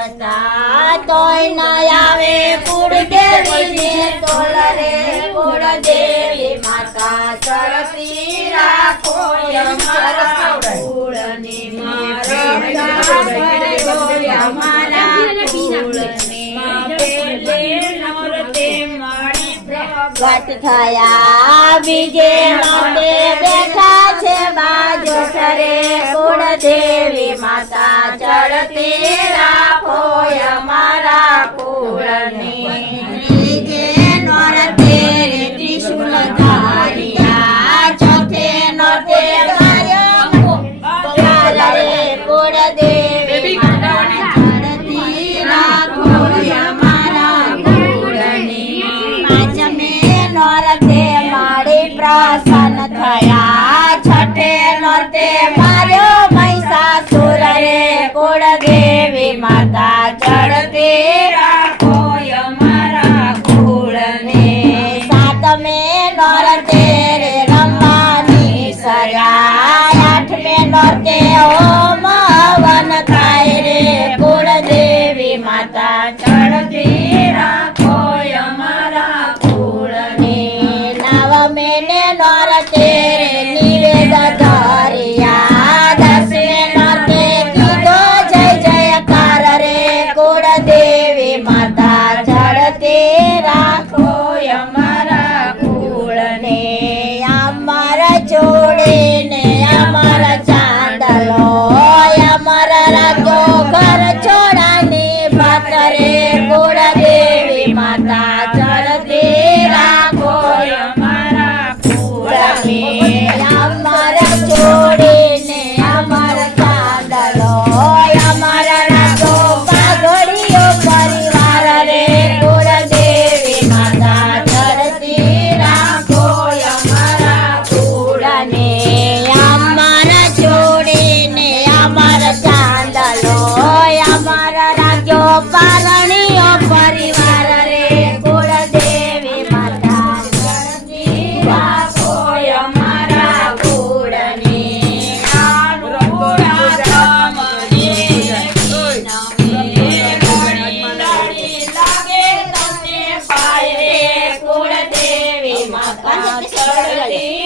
પૂજતા તોય ન આવે કુળદેવીને તોલ રે કુળદેવી માતા ચરતી રાખો અમારા કુળની ગત થયા બીજે માટે બેઠા છે બાજો સરે કુળદેવી માતા ચડતી રાખો અમારા કુળની ત્રીજે નોરતે ત્રિશુલ ધારિયા ચોથે નોરતે માર્યો રે કુળદેવી માતા ચડતી રાખો અમારા કુળની પાંચમે નોરતે મારી પ્રસન્ન થયા છઠે નોરતે માર્યો મહિષાસુર રે કુળદેવી માતા ચડતી રાખો અમારા કુળને સાતમે નોરતે રે રમવાની સર્યા આઠમે નોરતે હોમ હવન થાય રે કુળદેવી માતા ચડતી રાખો અમારા કુળને નવમે નોરતે રે નિવેદ ધરિયા દસમે નોરતે કીધો જય જયકાર રે કુળદેવી માતા ચડતી રાખો અમારા કુળને અમર જોડીને અમર ચાંદલો અમર રાજો ઘર છોડાની ભાત રે કુળદેવી માતા ચડતી રાખો અમારા કુળને અમર જોડીને અમર ચાંદલો અમર રાજો પાઘડીઓ પરિવાર રે કુળદેવી માતા ચડતી રાખો અમારા કુળને અમર જોડીને અમર ચાંદલો અમર રાજો પારણીઓ પરિવાર રે કુળદેવી માતા ચડતી રાખો અમારા કુળને કુળદેવી માતા ચડતી